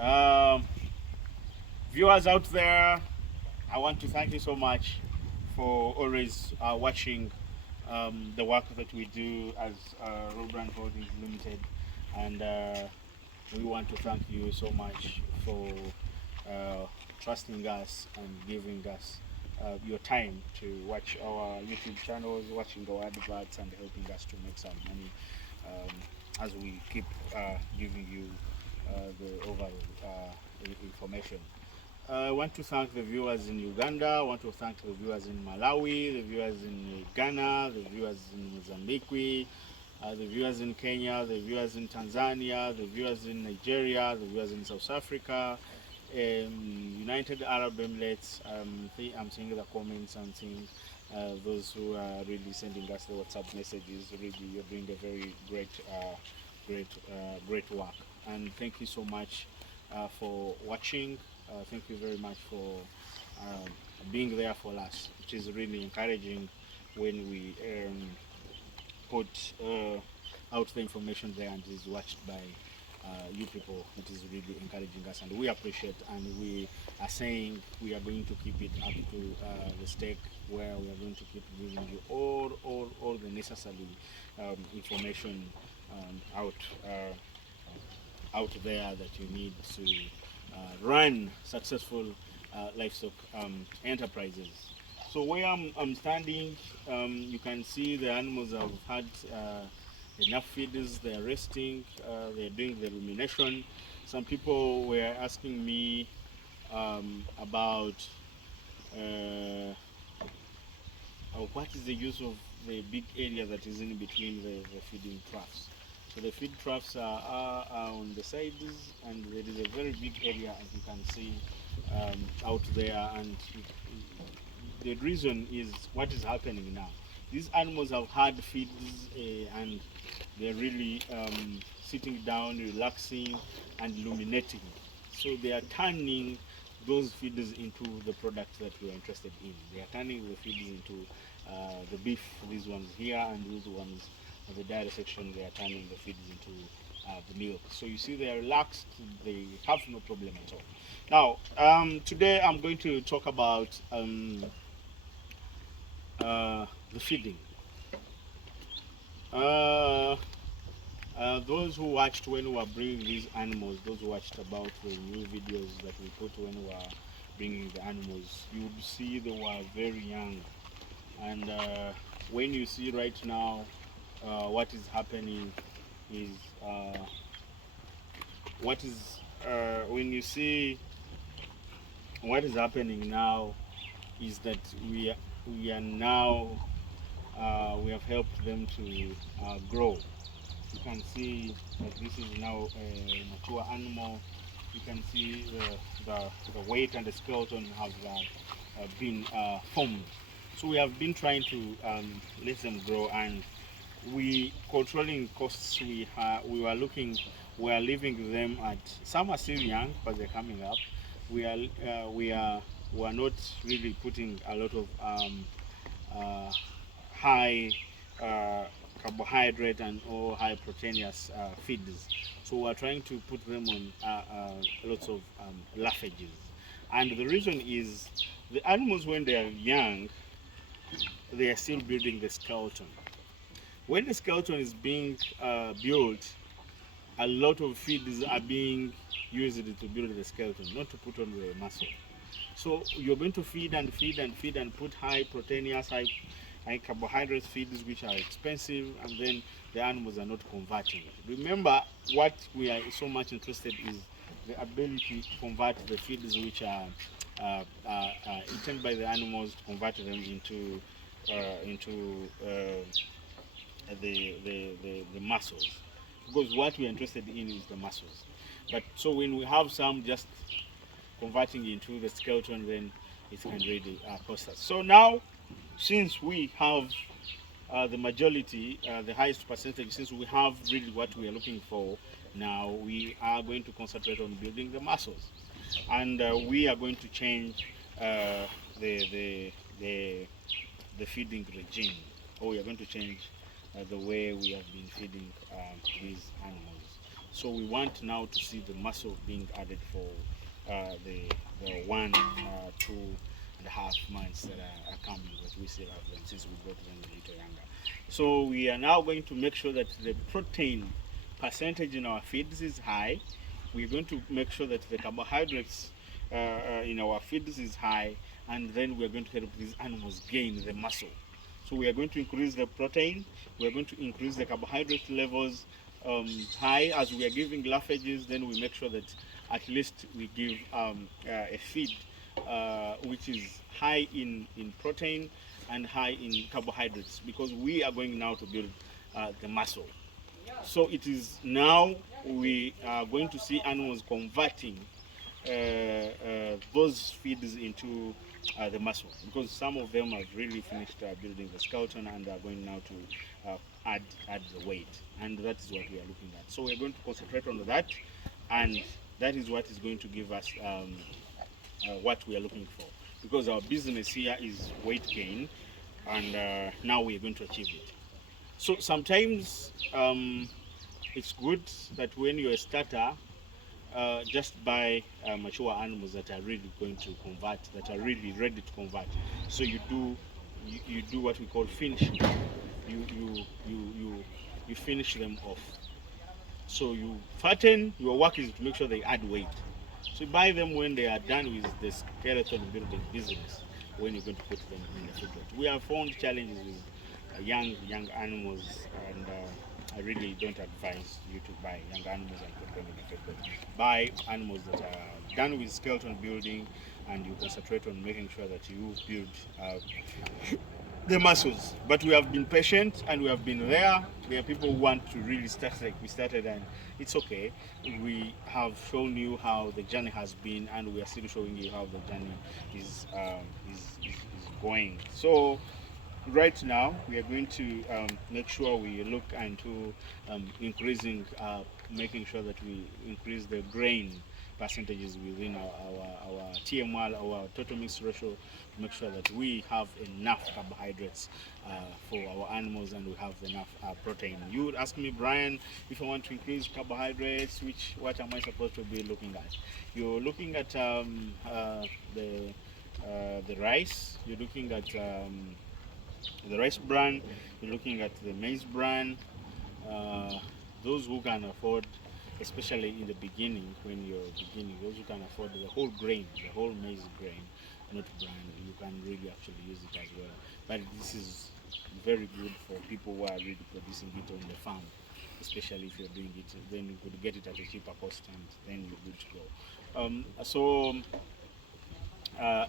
Um, Viewers out there, I want to thank you so much for always watching the work that we do as Robrand Holdings Limited, and we want to thank you so much for trusting us and giving us your time to watch our YouTube channels, watching our adverts, and helping us to make some money as we keep giving you the overall information. I want to thank the viewers in Uganda, I want to thank the viewers in Malawi, the viewers in Ghana, the viewers in Mozambique, the viewers in Kenya, the viewers in Tanzania, the viewers in Nigeria, the viewers in South Africa, United Arab Emirates. I'm seeing the comments and seeing those who are really sending us the WhatsApp messages. Really, you're doing a very great work. And thank you so much for watching. Thank you very much for being there for us. It is really encouraging when we put out the information there and it is watched by you people. It is really encouraging us, and we appreciate, and we are saying we are going to keep it up to the stake where we are going to keep giving you all the necessary information out there that you need to run successful livestock enterprises. So where I'm standing, you can see the animals have had enough feeders, they're resting, they're doing the rumination. Some people were asking me about what is the use of the big area that is in between the feeding troughs. So the feed troughs are on the sides, and there is a very big area, as you can see out there. And the reason is what is happening now. These animals have had feeds and they're really sitting down, relaxing, and ruminating. So they are turning those feeders into the products that we are interested in. They are turning the feeders into the beef, these ones here, and these ones the dairy section, they are turning the feeds into the milk. So you see they are relaxed, they have no problem at all. Now, today I'm going to talk about the feeding. Those who watched when we were bringing these animals, those who watched about the new videos that we put when we were bringing the animals, you would see they were very young. And when you see right now, what is happening is when you see what is happening now is that we are now we have helped them to grow. You can see that this is now a mature animal. You can see the weight and the skeleton have been formed. So we have been trying to let them grow, and we controlling costs. We are leaving them at, some are still young but they're coming up. We are not really putting a lot of high carbohydrate and or high proteinous feeds. So we're trying to put them on lots of lafages. And the reason is the animals, when they are young, they are still building the skeleton. When the skeleton is being built, a lot of feeds are being used to build the skeleton, not to put on the muscle. So you're going to feed and feed and feed and put high proteinous, high carbohydrate feeds, which are expensive, and then the animals are not converting it. Remember, what we are so much interested is the ability to convert the feeds which are eaten by the animals, to convert them into the muscles, because what we are interested in is the muscles. But so when we have some just converting into the skeleton, then it can really cost us. So now, since we have the majority, the highest percentage, since we have really what we are looking for, now we are going to concentrate on building the muscles, and we are going to change the feeding regime, or we are going to change the way we have been feeding these animals. So we want now to see the muscle being added for the 2.5 months that are coming, but we still have them since we brought them a little younger. So we are now going to make sure that the protein percentage in our feeds is high. We're going to make sure that the carbohydrates in our feeds is high, and then we're going to help these animals gain the muscle. So we are going to increase the protein, we are going to increase the carbohydrate levels high. As we are giving lafages, then we make sure that at least we give a feed which is high in protein and high in carbohydrates, because we are going now to build the muscle. So it is now we are going to see animals converting those feeds into the muscle, because some of them have really finished building the skeleton and are going now to add the weight, and that is what we are looking at. So we are going to concentrate on that, and that is what is going to give us what we are looking for, because our business here is weight gain, and now we are going to achieve it. So sometimes it's good that when you're a starter, just buy mature animals that are really going to convert, that are really ready to convert. So you do what we call finishing. You finish them off. So you fatten. Your work is to make sure they add weight. So you buy them when they are done with the skeleton building business, when you're going to put them in the feedlot. We have found challenges with young animals, and I really don't advise you to buy young animals and put them in the feedlot. Buy animals that are done with skeleton building, and you concentrate on making sure that you build the muscles. But we have been patient and we have been there. There are people who want to really start like we started, and it's okay. We have shown you how the journey has been, and we are still showing you how the journey is going. So right now we are going to make sure we look into increasing, making sure that we increase the grain percentages within our TMR, our total mix ratio, to make sure that we have enough carbohydrates for our animals, and we have enough protein. You would ask me, Brian, if I want to increase carbohydrates, what am I supposed to be looking at? You're looking at the rice. You're looking at the rice bran. You're looking at the maize bran. Those who can afford, especially in the beginning, when you're beginning, those who can afford the whole grain, the whole maize grain, not bran, you can really actually use it as well. But this is very good for people who are really producing it on the farm, especially if you're doing it. Then you could get it at a cheaper cost, and then you're good to go.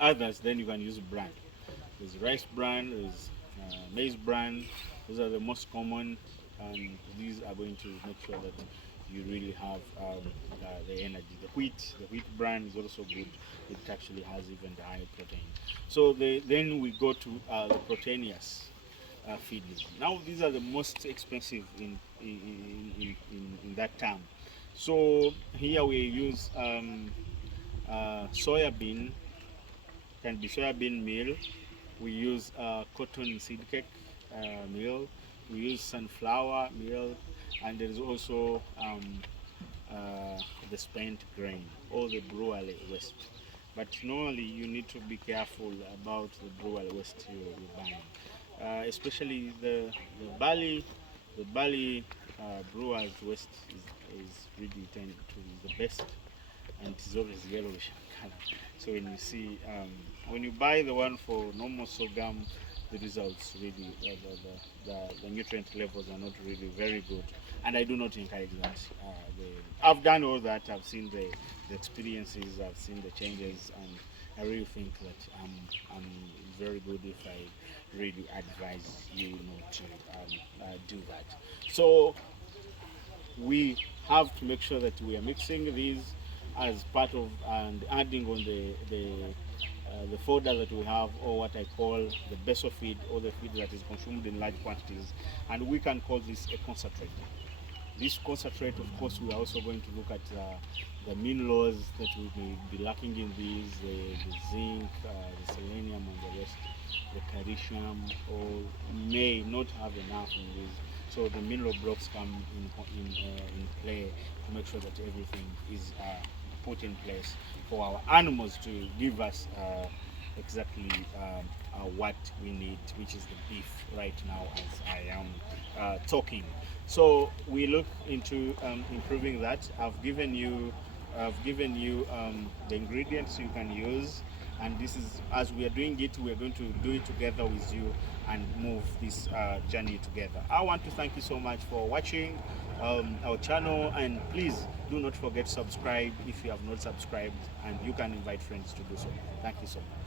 Others, then you can use bran. There's rice bran, there's maize bran. Those are the most common, and these are going to make sure that you really have the energy. The wheat bran is also good. It actually has even the high protein. So then we go to the proteinous feeds. Now these are the most expensive in that term. So here we use soybean, can be soybean meal. We use cotton seed cake meal. We use sunflower meal, and there is also the spent grain, or the brewer waste. But normally you need to be careful about the brewer waste you're buying, especially the barley. The barley brewer's waste is really tend to be the best, and it is always yellowish color. So when you see, when you buy the one for normal sorghum, the results really, the nutrient levels are not really very good, and I do not encourage that. I've done all that. I've seen the experiences. I've seen the changes, and I really think that I'm very good if I really advise you not to do that. So we have to make sure that we are mixing these as part of and adding on the fodder that we have, or what I call the basal feed, or the feed that is consumed in large quantities, and we can call this a concentrate. This concentrate, of course, we are also going to look at the minerals that we may be lacking in these, the zinc, the selenium, and the rest, the calcium, or may not have enough in these. So the mineral blocks come in play to make sure that everything is put in place for our animals to give us exactly what we need, which is the beef right now as I am talking. So we look into improving that. I've given you the ingredients you can use, and this is, as we are doing it, we are going to do it together with you and move this journey together. I want to thank you so much for watching our channel, and please do not forget to subscribe if you have not subscribed, and you can invite friends to do so. Thank you so much.